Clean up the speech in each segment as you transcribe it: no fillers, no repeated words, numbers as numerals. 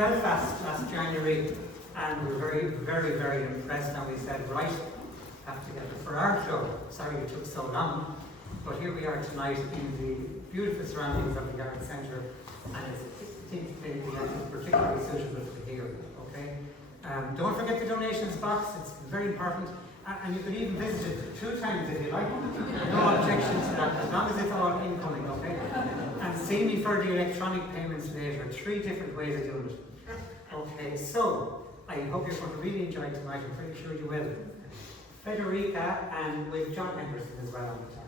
Belfast last January, and we were very impressed, and we said, right, have to get it for our show. Sorry it took so long, but here we are tonight in the beautiful surroundings of the Garden Centre, and I think the event is particularly suitable to here, okay? Don't forget the donations box, it's very important, and you can even visit it 2 times if you like. No objections to that, as long as it's all incoming, okay? And see me for the electronic payments later, 3 different ways of doing it. Okay, so I hope you're going to really enjoy tonight. I'm pretty sure you will. Federica, and with John Henderson as well on guitar.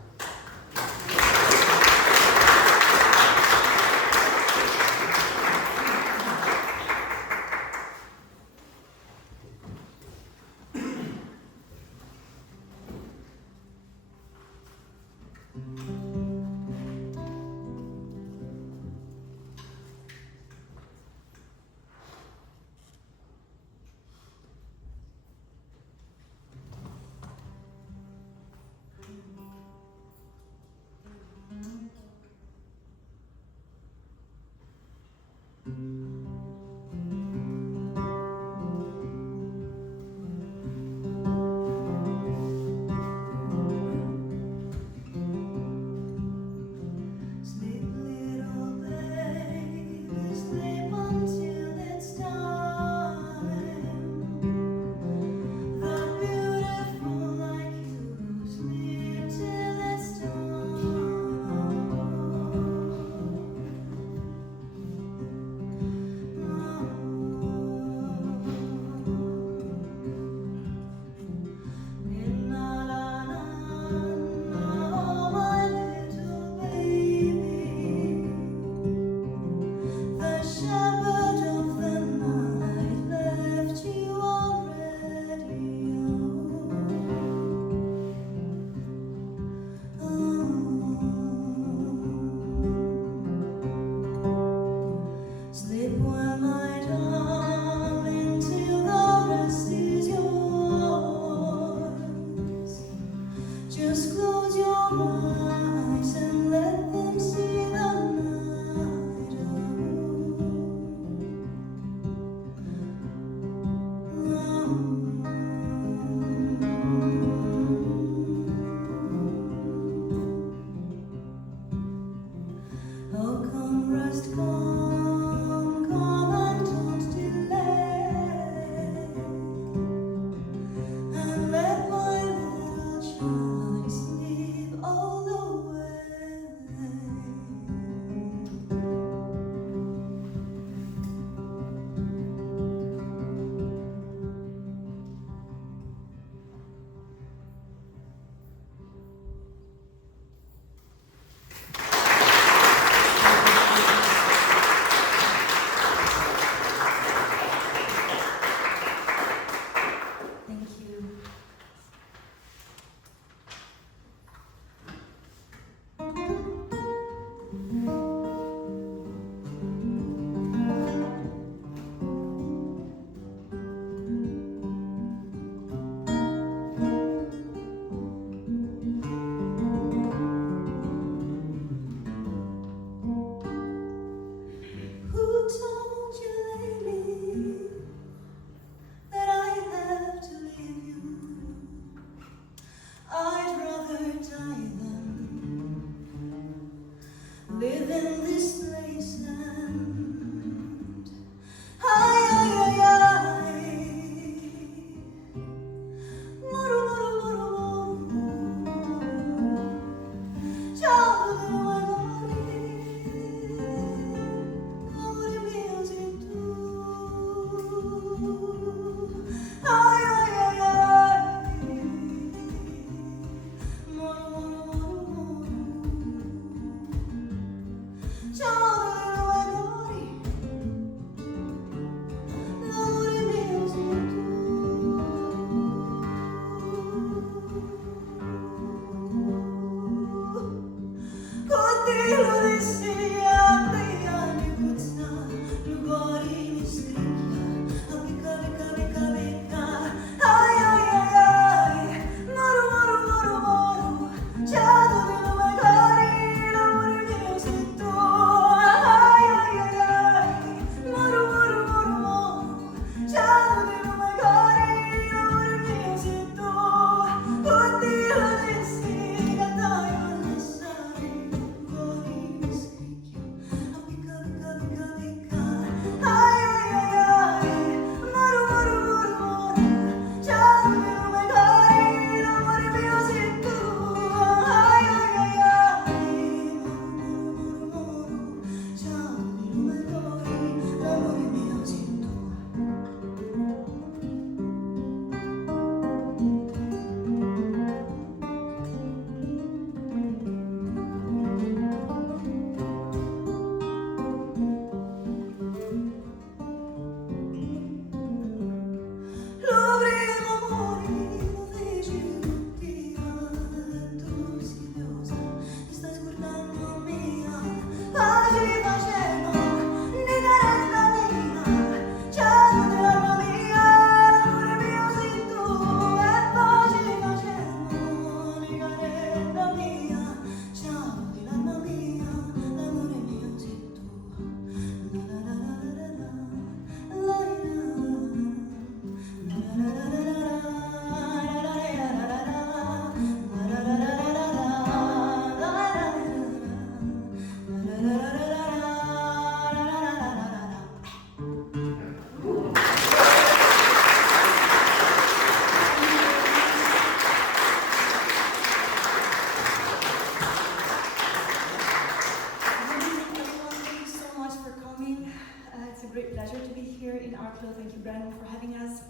great pleasure to be here in Arklow. Thank you, GrandPas, for having us.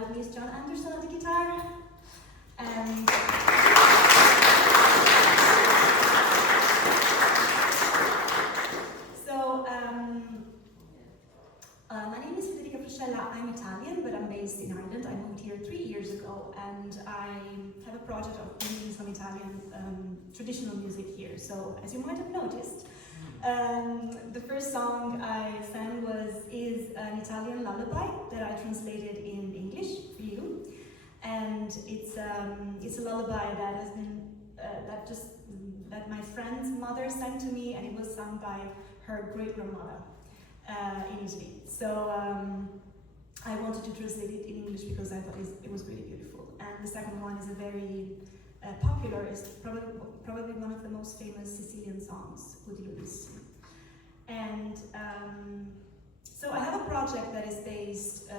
With me is John Anderson on the guitar. And my name is Federica Frascella. I'm Italian, but I'm based in Ireland. I moved here 3 years ago, and I have a project of bringing some Italian traditional music here. So, as you might have noticed, the first song I sang is an Italian lullaby that I translated in English for you, and it's a lullaby that has been that my friend's mother sang to me, and it was sung by her great grandmother in Italy. So I wanted to translate it in English because I thought it was really beautiful. And the second one is a very popular, is probably one of the most famous Sicilian songs, Udiludis. And so I have a project that is based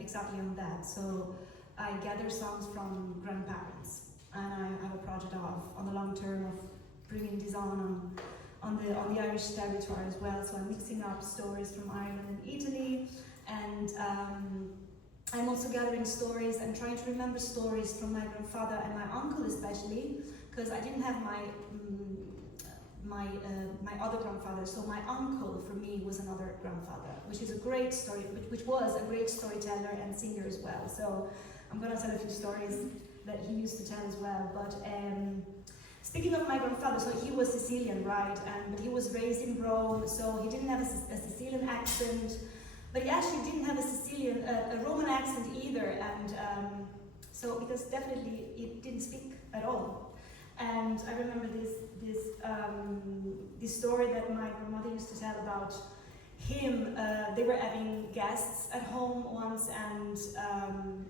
exactly on that. So I gather songs from grandparents, and I have a project on the long term of bringing this on the Irish territory as well. So I'm mixing up stories from Ireland and Italy, and I'm also gathering stories and trying to remember stories from my grandfather and my uncle especially, because I didn't have my other grandfather. So my uncle for me was another grandfather, which was a great storyteller and singer as well. So I'm gonna tell a few stories that he used to tell as well. But speaking of my grandfather, so he was Sicilian, right? But he was raised in Rome, so he didn't have a Sicilian accent, but he actually didn't have a Roman accent either, and so because definitely he didn't speak at all. And I remember this story that my grandmother used to tell about him. They were having guests at home once, and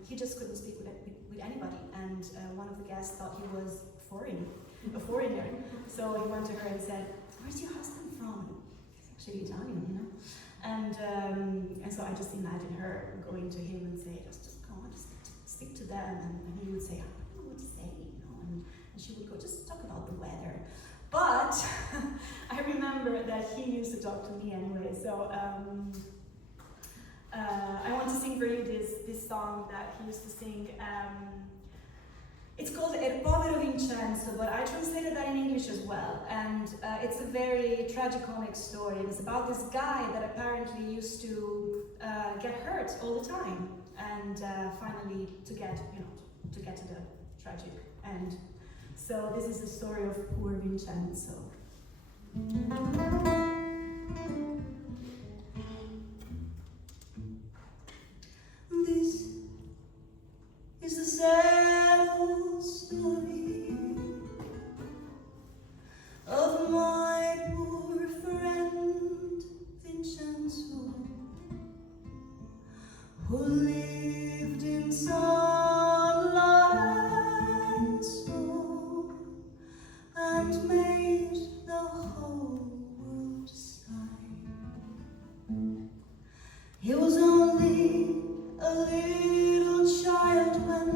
he just couldn't speak with anybody, and one of the guests thought he was a foreigner. So he went to her and said, "Where's your husband from?" He's actually Italian, you know. And so I just imagine her going to him and say, just go on, just stick to them, and he would say, "I don't know what to say," you know, and she would go, "Just talk about the weather." But I remember that he used to talk to me anyway. So I want to sing for you this song that he used to sing. It's called El Povero Vincenzo, but I translated that in English as well. And it's a very tragicomic story. It's about this guy that apparently used to get hurt all the time, and finally to get to the tragic end. So this is the story of poor Vincenzo. This is the sad story of my poor friend Vincenzo, who lived in sunlight and snow and made the whole world sigh. He was only a little child when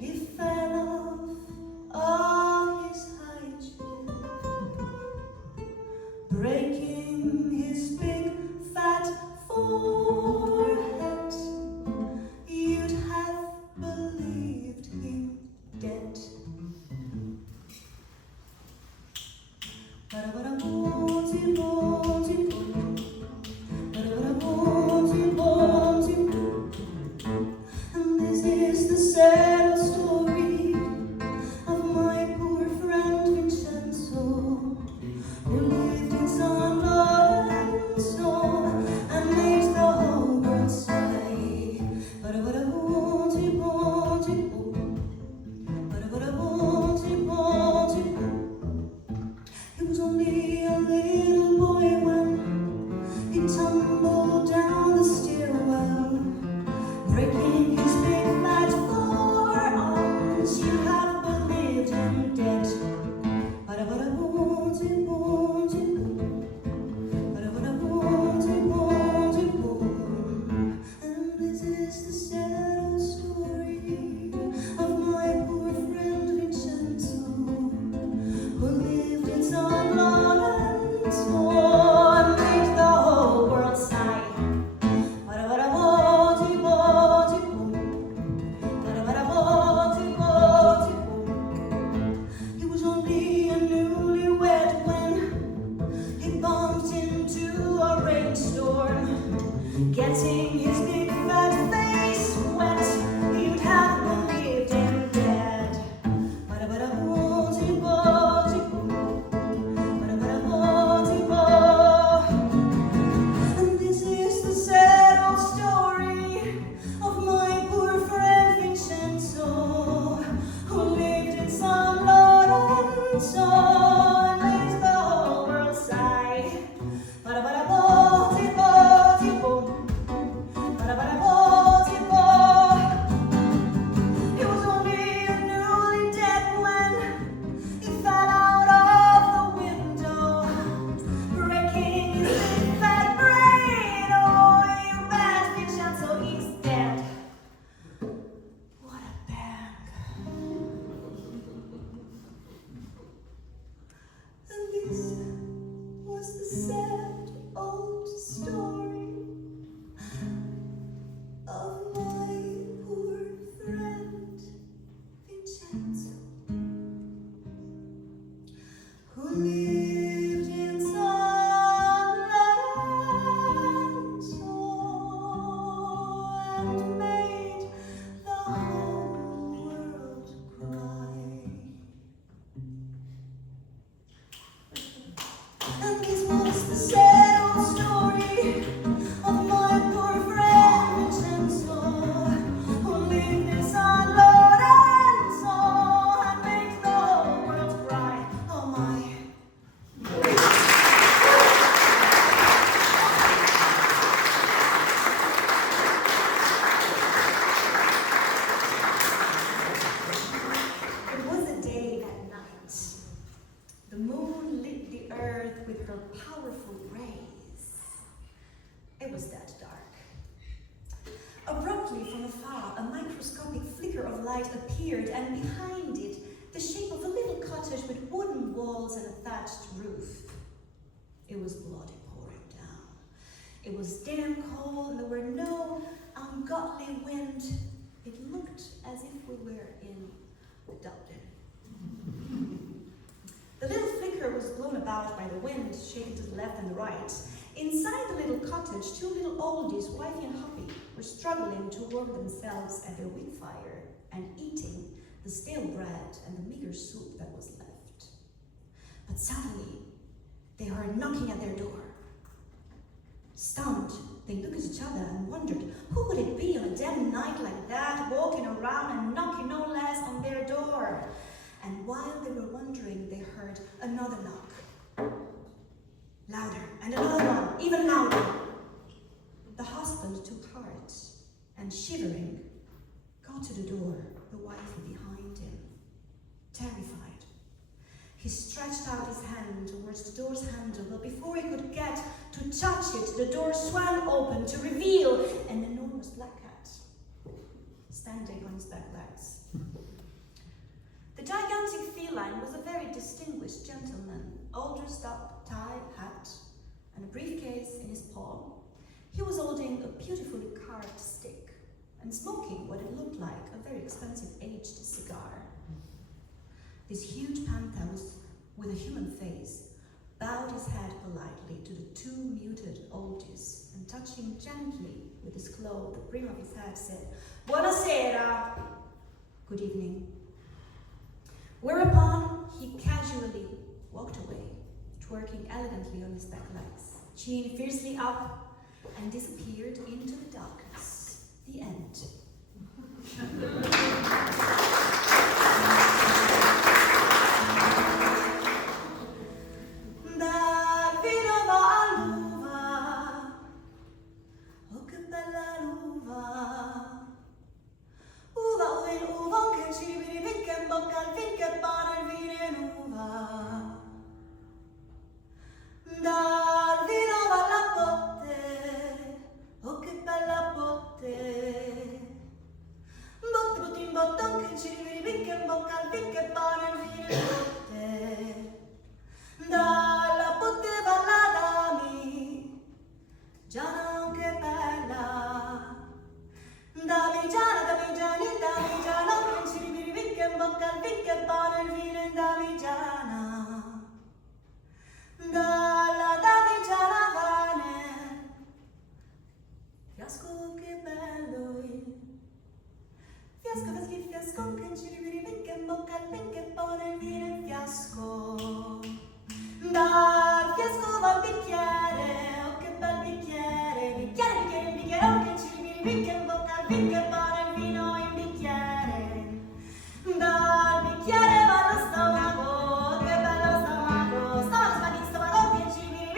he fell off his high chair, breaking his big fat forehead. You'd have believed him dead. And this is the sad story of my poor friend Vincenzo, who lived in sunlight and snow and made the whole world sigh. He was only a little boy getting his big fat face wet. You'd have believed him dead. And this is the sad old story of my poor friend Vincenzo, who lived in San Lorenzo and makes the whole world sigh. He was only a newly dead when he fell out of the window, breaking his big fat brain. Oh, you bet Vincenzo is dead. What a bang. And this was the sad old story of my poor friend Vincenzo, who lived in San Lorenzo and made the whole world cry. And this was the sad old story of my poor friend Vincenzo, who lived in San Lorenzo and made the whole world cry. Oh my. It was a day at night. The moon lit the earth with her powerful rays. It was that dark. Abruptly from afar, a microscopic flicker of light appeared, and behind it, the shape of a little cottage with wooden walls and a thatched roof. It was blood pouring down. It was damn cold, and there were no ungodly wind. It looked as if we were in Dublin. The little flicker was blown about by the wind, shaken to the left and the right. Inside the little cottage, two little oldies, wifey and hubby, were struggling to warm themselves at their wood fire and eating the stale bread and the meager soup that was left. But suddenly, they heard knocking at their door. Stunned, they looked at each other and wondered, who would it be on a damn night like that, walking around and knocking no less on their door? And while they were wondering, they heard another knock. Louder, and another one, even louder. The husband took heart and, shivering, got to the door, the wifey behind him, terrified. He stretched out his hand towards the door's handle, but before he could get to touch it, the door swung open to reveal an enormous black cat standing on his back legs. The gigantic feline was a very distinguished gentleman, all dressed up, tie, hat, and a briefcase in his paw. He was holding a beautifully carved stick and smoking what it looked like a very expensive aged cigar. This huge panther with a human face bowed his head politely to the two muted oldies and, touching gently with his claw the brim of his hat, said, "Buonasera," good evening. Whereupon he casually walked away, twerking elegantly on his back legs, chin fiercely up, and disappeared into the darkness. The end. Dal vino va all'uva, oh che bella l'uva, uva che ci vedi, finché in bocca, finché pane il vino in uva. Dal vino va alla botte, oh che bella botte, botte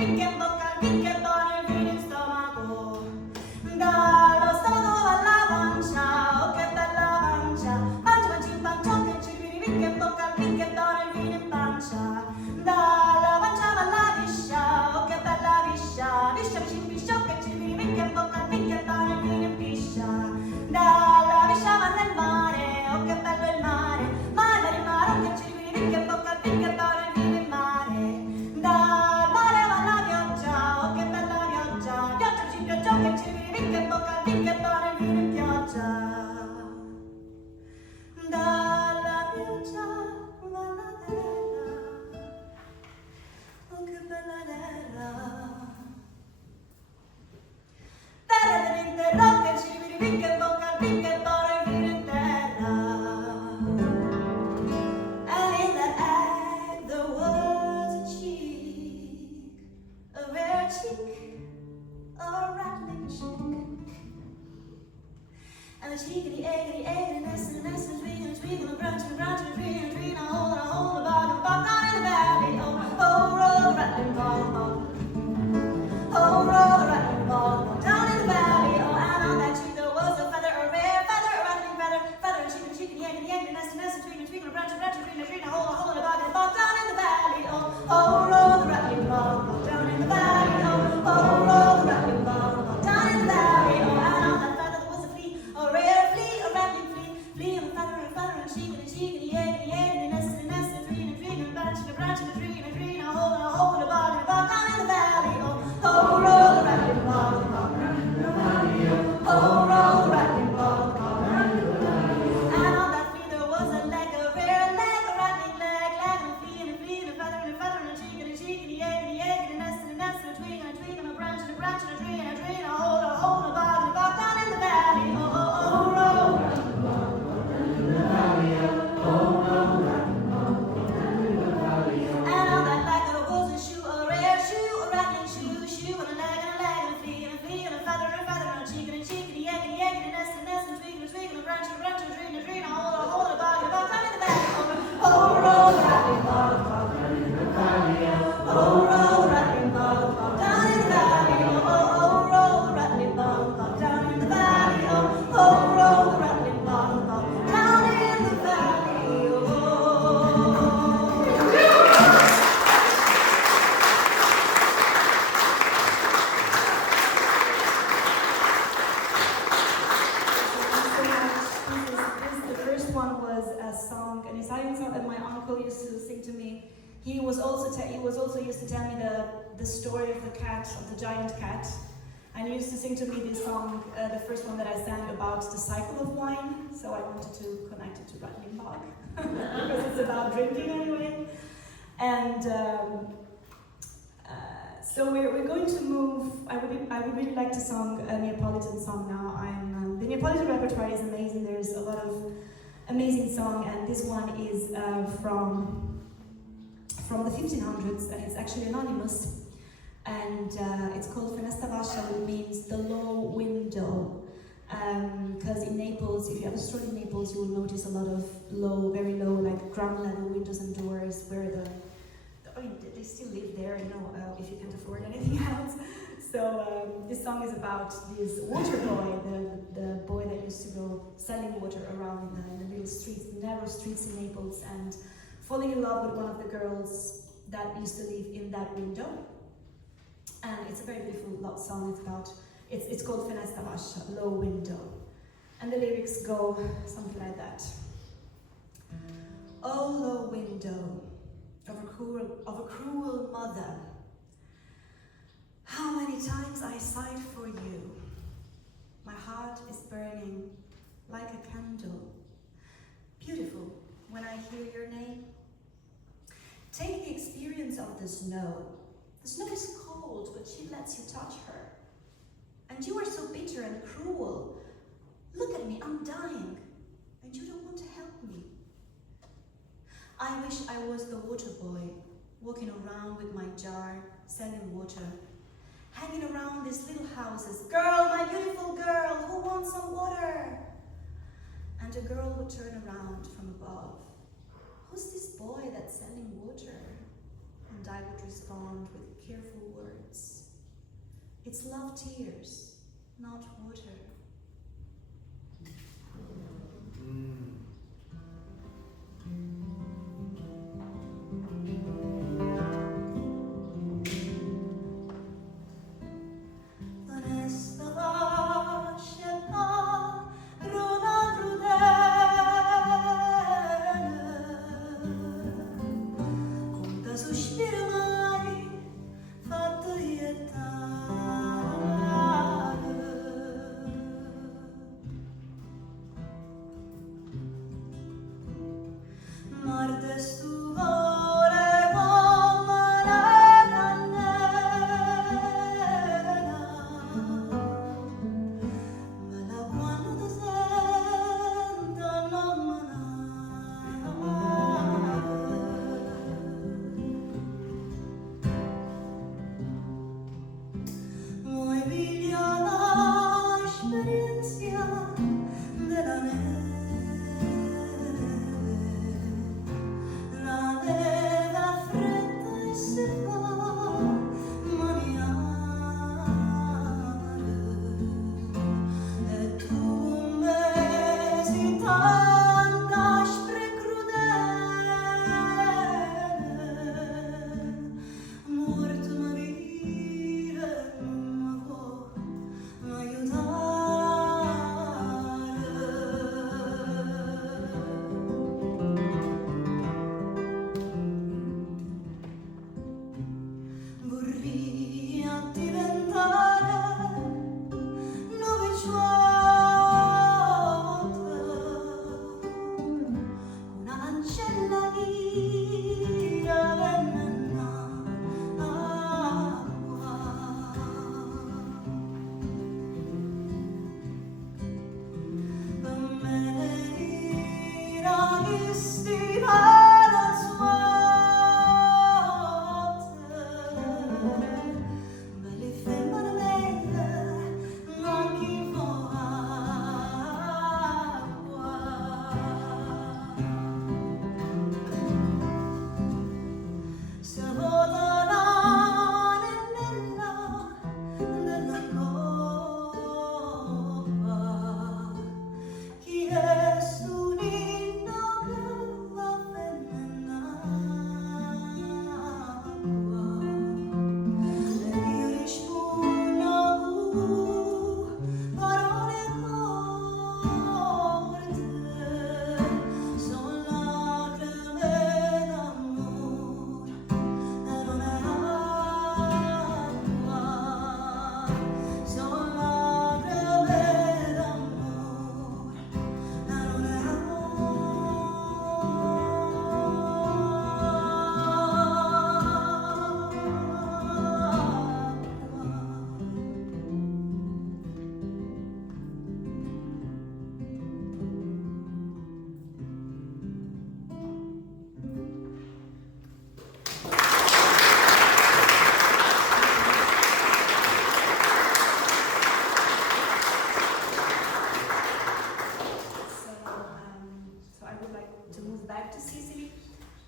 finché in bocca, finché buono il vino in stomaco. Dallo stomaco alla pancia, oh che bella pancia, pancia, pancia, pancia, che ci viri, finché in bocca, finché buono il vino in pancia. Dalla pancia alla piscia, oh che bella piscia, piscia, piscia, piscia, che ci viri, finché in bocca, finché buono il vino in piscia. Dalla piscia va nel mare, oh che bello il mare, mare, mare, oh che ci viri, finché in bocca, finché buono il vino in mare. Dal mare va la pioggia, oh che bella pioggia, pioggia, ci pioggia, che ci viri, finché in bocca, finché buono il vino in pioggia. Dalla pioggia va la terra, oh che bella terra. Terra dell'interno che ci viri, finché in bocca, finché buono il vino in terra. And in that act there was a cheek, a rare cheek, a rattling cheek. And the cheekity, eggity, eggity, nesting, nesting, twinkling, twinkling, crunching, crunching, tree, and tree, hold the bottom, bottom down in the valley. Oh, roll the rattling ball, oh, roll the rattling ball, down in the valley. Oh, and on that cheek there was a feather, a rare feather, a rattling feather, feather, and cheekity, eggity, eggity, nesting, nesting, twinkling, twinkling, crunching, crunching, tree, and tree, hold the bottom, bottom down in the valley. Oh, roll the rattling ball, down in the valley. Oh, roll the rattling ball, down in the valley. Oh, and on that feather there was a flea, a rare flea, a rattling flea, flea on the feather, and cheekity, eggity, eggity, nesting, nesting, tree, and tree, and branch, and tree, and tree, hold the bottom, down in the valley. Oh, roll the rattling ball, down in the valley. Oh, roll the rattling ball, down in the valley. And on that flea there was a leg, a rare leg, a rattling leg, and a flea, and a flea, and a feather, and a cheekity, eggity, eggity, nesting, a twig, and a branch, and a tree, and hold the bottom, down in the valley. Oh, roll the rattling ball, down in the valley. Oh, roll the rattling ball, down in the valley. And on that leg there was a shoe, a rare shoe, a rattling shoe, and a leg, and a flea, and a feather, and a cheekity, eggity, eggity, nesting, twig, and a branch, and a tree, and hold the bottom, down in the valley. Oh, roll the rattling ball, down in the valley. Oh, roll the rattling ball, down in the valley. Oh, roll the rattling ball, down in the valley. Oh, roll the rattling ball, down in the valley. The first one was a song, an Italian song that my uncle used to sing to me. He was also used to tell me the story of the cat, of the giant cat. And he used to sing to me this song, the first one that I sang about the cycle of wine. So I wanted to connect it to rattling bog because it's about drinking anyway. And so we're going to move. I would really like to sing a Neapolitan song now. The Neapolitan repertoire is amazing. There's a lot of amazing song, and this one is from the 1500s, and it's actually anonymous. And it's called Finestra Vascia, which means the low window. Because in Naples, if you have a store in Naples, you will notice a lot of very low, like ground level windows and doors where they still live there, if you can't afford anything else. So this song is about this water boy, the boy that used to go selling water around the little streets, the narrow streets in Naples, and falling in love with one of the girls that used to live in that window. And it's a very beautiful love song. It's called Finestra Vascia, low window. And the lyrics go something like that. Oh, low window of a cruel mother, how many times I sighed for you. My heart is burning like a candle. Beautiful when I hear your name. Take the experience of the snow. The snow is cold, but she lets you touch her. And you are so bitter and cruel. Look at me, I'm dying, and you don't want to help me. I wish I was the water boy, walking around with my jar, selling water, hanging around these little houses. Girl, my beautiful girl, who wants some water? And a girl would turn around from above. Who's this boy that's selling water? and I would respond with careful words. It's love tears, not water.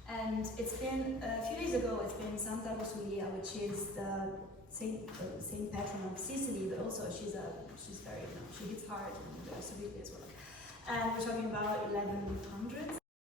And it's been, a few days ago, it's been Santa Rosulia, which is the saint patron of Sicily, but also she's very, she hits hard and very sweet as well. And we're talking about 1100s.